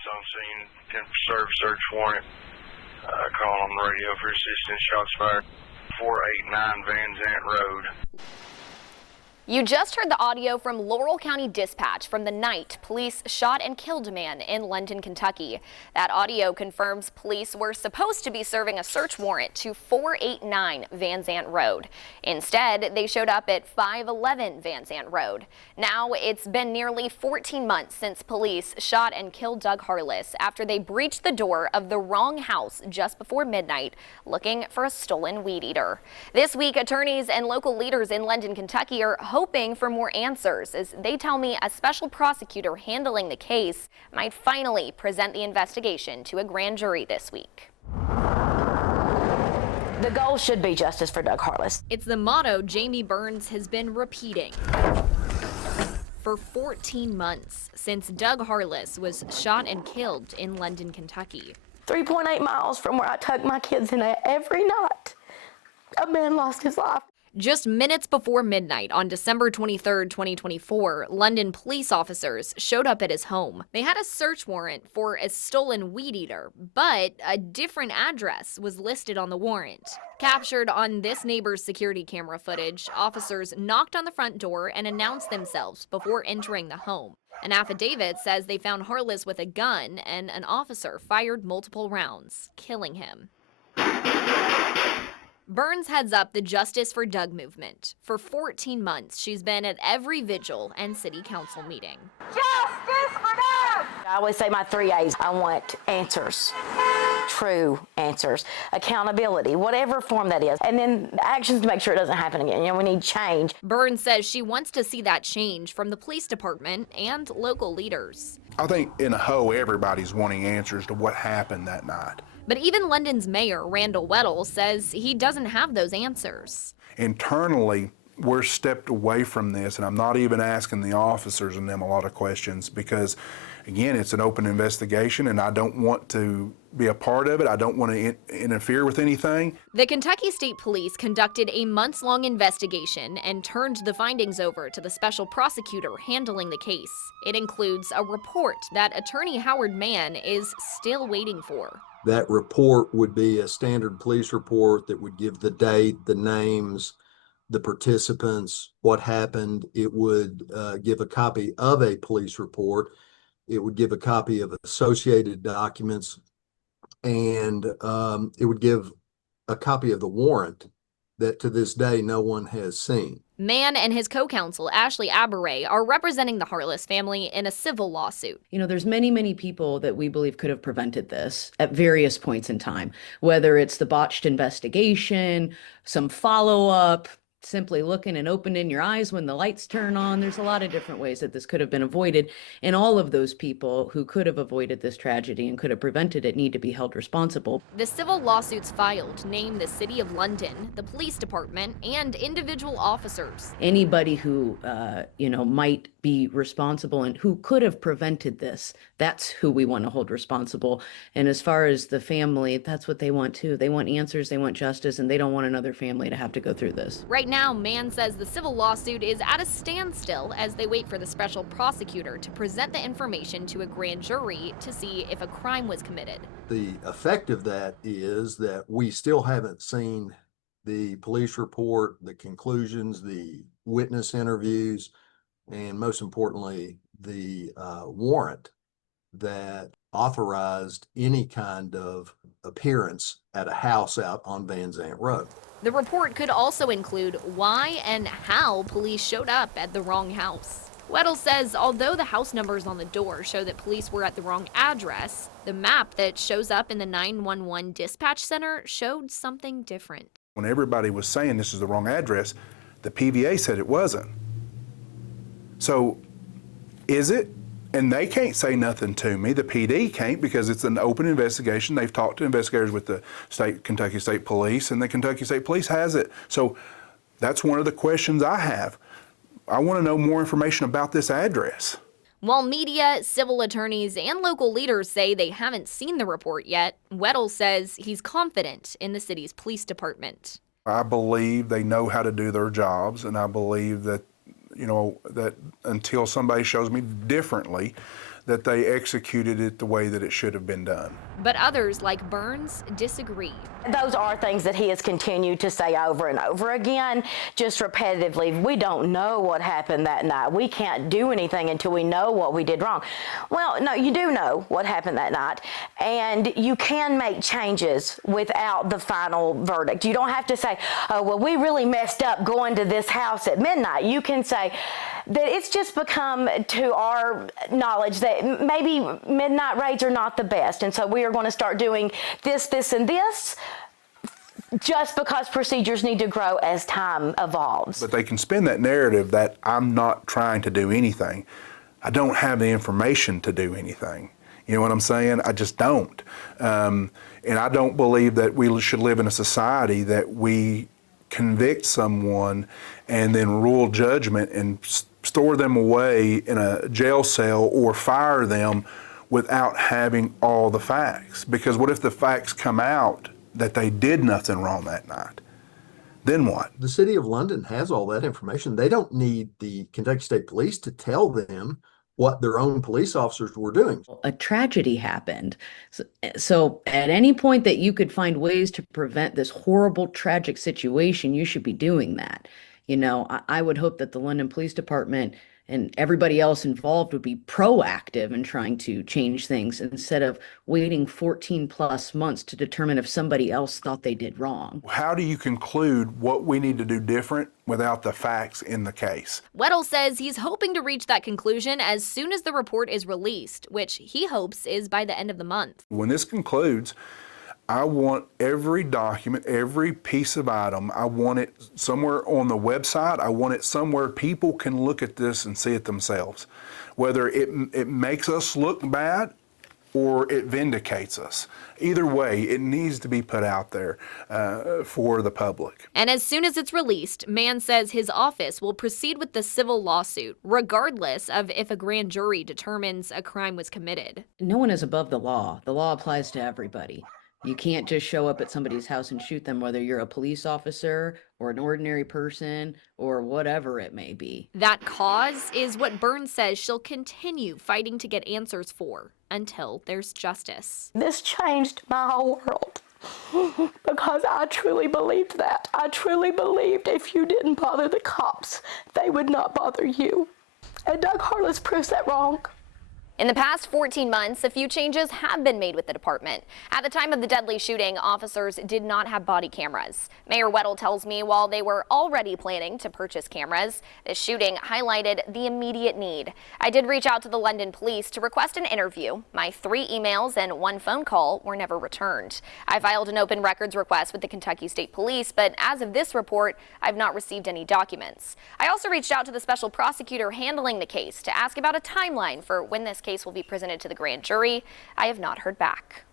Units on scene can serve search warrant. Call on the radio for assistance. Shots fired. 489 Van Zant Road. You just heard the audio from Laurel County Dispatch from the night police shot and killed a man in London, Kentucky. That audio confirms police were supposed to be serving a search warrant to 489 Van Zant Road. Instead, they showed up at 511 Van Zant Road. Now it's been nearly 14 months since police shot and killed Doug Harless after they breached the door of the wrong house just before midnight looking for a stolen weed eater. This week, attorneys and local leaders in London, Kentucky are hoping for more answers, as they tell me a special prosecutor handling the case might finally present the investigation to a grand jury this week. The goal should be justice for Doug Harless. It's the motto Jamie Burns has been repeating for 14 months since Doug Harless was shot and killed in London, Kentucky. 3.8 miles from where I tuck my kids in every night, a man lost his life. Just minutes before midnight on December 23, 2024, London police officers showed up at his home. They had a search warrant for a stolen weed eater, but a different address was listed on the warrant. Captured on this neighbor's security camera footage, officers knocked on the front door and announced themselves before entering the home. An affidavit says they found Harless with a gun, and an officer fired multiple rounds, killing him. Burns heads up the Justice for Doug movement. For 14 months, she's been at every vigil and city council meeting. Justice for Doug! I always say my 3 A's. I want answers, true answers, accountability, whatever form that is, and then actions to make sure it doesn't happen again. You know, we need change. Burns says she wants to see that change from the police department and local leaders. I think in a whole, everybody's wanting answers to what happened that night. But even London's mayor, Randall Weddle, says he doesn't have those answers. Internally, we're stepped away from this, and I'm not even asking the officers and them a lot of questions because, again, it's an open investigation, and I don't want to be a part of it. I don't want to interfere with anything. The Kentucky State Police conducted a months-long investigation and turned the findings over to the special prosecutor handling the case. It includes a report that attorney Howard Mann is still waiting for. That report would be a standard police report that would give the date, the names, the participants, what happened. It would give a copy of a police report. It would give a copy of associated documents, and it would give a copy of the warrant that to this day no one has seen. Mann and his co-counsel, Ashley Aberray, are representing the Harless family in a civil lawsuit. You know, there's many people that we believe could have prevented this at various points in time, whether it's the botched investigation, some follow-up, simply looking and opening your eyes when the lights turn on. There's a lot of different ways that this could have been avoided. And all of those people who could have avoided this tragedy and could have prevented it need to be held responsible. The civil lawsuits filed name the City of London, the police department, and individual officers. Anybody who, might be responsible and who could have prevented this, that's who we want to hold responsible. And as far as the family, that's what they want too. They want answers, they want justice, and they don't want another family to have to go through this. Right now, Mann says the civil lawsuit is at a standstill as they wait for the special prosecutor to present the information to a grand jury to see if a crime was committed. The effect of that is that we still haven't seen the police report, the conclusions, the witness interviews, and most importantly, the warrant that authorized any kind of appearance at a house out on Van Zant Road. The report could also include why and how police showed up at the wrong house. Weddle says although the house numbers on the door show that police were at the wrong address, the map that shows up in the 911 dispatch center showed something different. When everybody was saying this is the wrong address, the PVA said it wasn't. So, is it? And they can't say nothing to me. The PD can't because it's an open investigation. They've talked to investigators with the Kentucky State Police, and the Kentucky State Police has it. So that's one of the questions I have. I want to know more information about this address. While media, civil attorneys, and local leaders say they haven't seen the report yet, Weddle says he's confident in the city's police department. I believe they know how to do their jobs, and I believe that that until somebody shows me differently, that they executed it the way that it should have been done. But others, like Burns, disagree. Those are things that he has continued to say over and over again, just repetitively. We don't know what happened that night. We can't do anything until we know what we did wrong. Well, no, you do know what happened that night, and you can make changes without the final verdict. You don't have to say, oh, well, we really messed up going to this house at midnight. You can say that it's just become to our knowledge that maybe midnight raids are not the best, and so we are going to start doing this, this, and this, just because procedures need to grow as time evolves. But they can spin that narrative that I'm not trying to do anything. I don't have the information to do anything. You know what I'm saying? I just don't. And I don't believe that we should live in a society that we convict someone and then rule judgment and store them away in a jail cell or fire them without having all the facts. Because what if the facts come out that they did nothing wrong that night? Then what? The City of London has all that information. They don't need the Kentucky State Police to tell them what their own police officers were doing. A tragedy happened. So at any point that you could find ways to prevent this horrible, tragic situation, you should be doing that. You know, I would hope that the London Police Department and everybody else involved would be proactive in trying to change things instead of waiting 14 plus months to determine if somebody else thought they did wrong. How do you conclude what we need to do different without the facts in the case? Weddle says he's hoping to reach that conclusion as soon as the report is released, which he hopes is by the end of the month. When this concludes, I want every document, every piece of item, I want it somewhere on the website. I want it somewhere people can look at this and see it themselves. Whether it makes us look bad or it vindicates us. Either way, it needs to be put out there for the public. And as soon as it's released, Mann says his office will proceed with the civil lawsuit, regardless of if a grand jury determines a crime was committed. No one is above the law. The law applies to everybody. You can't just show up at somebody's house and shoot them, whether you're a police officer or an ordinary person or whatever it may be. That cause is what Burns says she'll continue fighting to get answers for until there's justice. This changed my whole world because I truly believed that. I truly believed if you didn't bother the cops, they would not bother you. And Doug Harless proves that wrong. In the past 14 months, a few changes have been made with the department. At the time of the deadly shooting, officers did not have body cameras. Mayor Weddle tells me while they were already planning to purchase cameras, this shooting highlighted the immediate need. I did reach out to the London police to request an interview. My 3 emails and 1 phone call were never returned. I filed an open records request with the Kentucky State Police, but as of this report, I've not received any documents. I also reached out to the special prosecutor handling the case to ask about a timeline for when this case will be presented to the grand jury. I have not heard back.